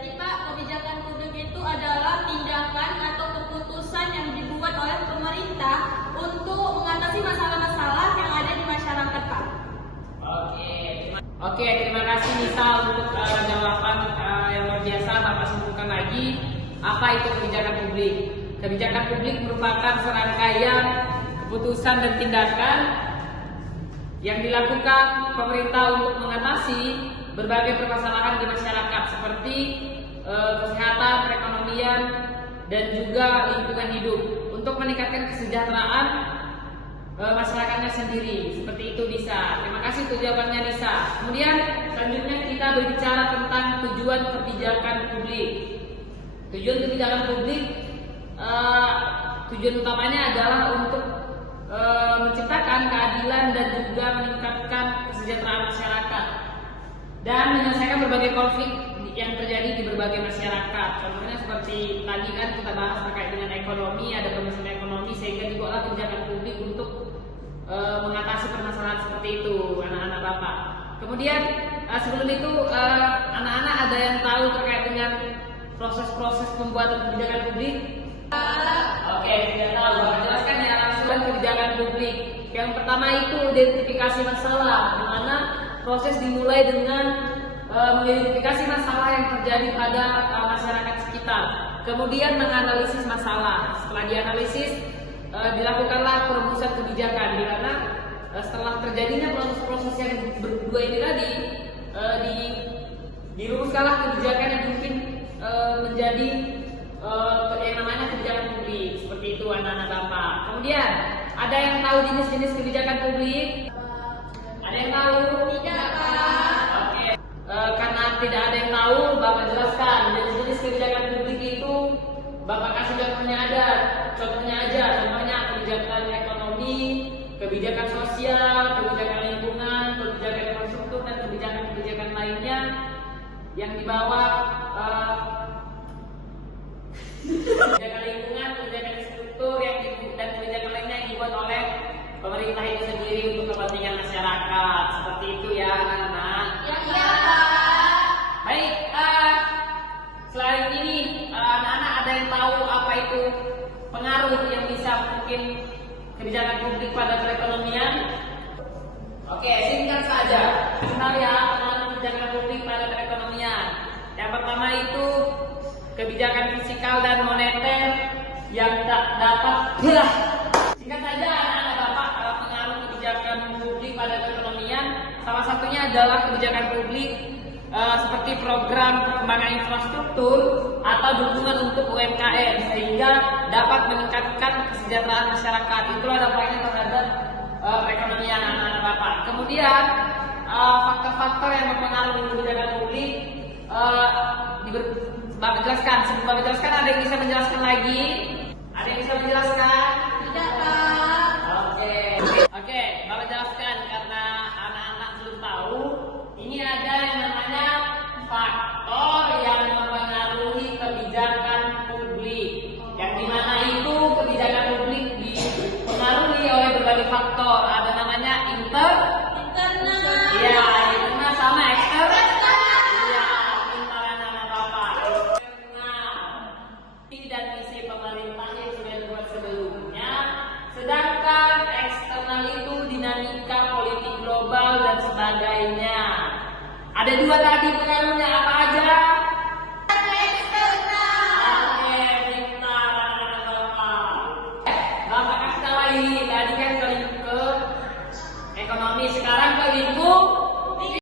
Jadi Pak, kebijakan publik itu adalah tindakan atau keputusan yang dibuat oleh pemerintah untuk mengatasi masalah-masalah yang ada di masyarakat Pak. Oke, terima kasih Nisa untuk jawaban yang luar biasa. Bapak simpulkan lagi, apa itu kebijakan publik? Kebijakan publik merupakan serangkaian keputusan dan tindakan yang dilakukan pemerintah untuk mengatasi berbagai permasalahan di masyarakat seperti kesehatan, perekonomian, dan juga lingkungan hidup untuk meningkatkan kesejahteraan masyarakatnya sendiri. Seperti itu Nisa. Terima kasih untuk jawabannya Nisa. Kemudian selanjutnya kita berbicara tentang tujuan kebijakan publik. Tujuan kebijakan publik tujuan utamanya adalah untuk menciptakan keadilan dan juga meningkatkan kesejahteraan masyarakat dan menyelesaikan berbagai konflik yang terjadi di berbagai masyarakat. Contohnya seperti tadi kan kita bahas terkait dengan ekonomi, ada permasalahan ekonomi sehingga dibuatlah kebijakan publik untuk mengatasi permasalahan seperti itu, anak-anak Bapak. Kemudian sebelum itu anak-anak ada yang tahu terkait dengan proses-proses pembuatan kebijakan publik? Oke, tidak tahu. Bapak jelaskan ya langsung kebijakan publik. Yang pertama itu identifikasi masalah, di mana proses dimulai dengan mengidentifikasi masalah yang terjadi pada masyarakat sekitar. Kemudian menganalisis masalah. Setelah dianalisis, dilakukanlah perumusan kebijakan, di mana setelah terjadinya proses-proses yang berdua ini tadi, dirumuskanlah kebijakan yang mungkin menjadi yang namanya kebijakan publik. Seperti itu anak-anak Bapak. Kemudian ada yang tahu jenis-jenis kebijakan publik? Ada yang tahu? Tidak Pak. Oke. Karena tidak ada yang tahu, Bapak jelaskan jenis-jenis kebijakan publik itu. Bapak kasih contohnya ada. Contohnya aja. Contohnya kebijakan ekonomi, kebijakan sosial, kebijakan lingkungan, kebijakan infrastruktur, dan kebijakan-kebijakan lainnya yang dibawa kebijakan lingkungan, kebijakan struktur dan kebijakan lainnya yang dibuat oleh pemerintah itu sendiri untuk kepentingan masyarakat. Seperti itu ya anak-anak. Ya Pak. Baik, selain ini anak-anak ada yang tahu apa itu pengaruh yang bisa mungkin kebijakan publik pada perekonomian? Oke, singkat saja. Bentar ya, pengaruh kebijakan publik pada perekonomian. Yang pertama itu kebijakan fiskal dan moneter yang tak dapat singkat saja anak-anak Bapak, pengaruh kebijakan publik pada perekonomian salah satunya adalah kebijakan publik seperti program pengembangan infrastruktur atau dukungan untuk UMKM sehingga dapat meningkatkan kesejahteraan masyarakat. Itulah dampaknya terhadap perekonomian anak-anak Bapak. Kemudian faktor-faktor yang berpengaruh kebijakan publik Bapak jelaskan. Sebelum Bapak jelaskan, ada yang bisa menjelaskan lagi? Ada yang bisa menjelaskan? Tidak Pak. Oke, Bapak jelaskan karena anak-anak belum tahu. Ini ada yang namanya faktor yang mempengaruhi kebijakan publik. Yang dimana itu kebijakan publik dipengaruhi oleh berbagai faktor. Ada namanya internal. Ya, internal sama eksternal. Dan misi pemerintah yang sudah dibuat sebelumnya, sedangkan eksternal itu dinamika politik global dan sebagainya. Ada dua tadi pengaruhnya, apa aja? Eksternal. Oke, pintar anak-anak Bapak. Bapak kasih tahu lagi, tadi kan ke ekonomi, sekarang ke lingkungan.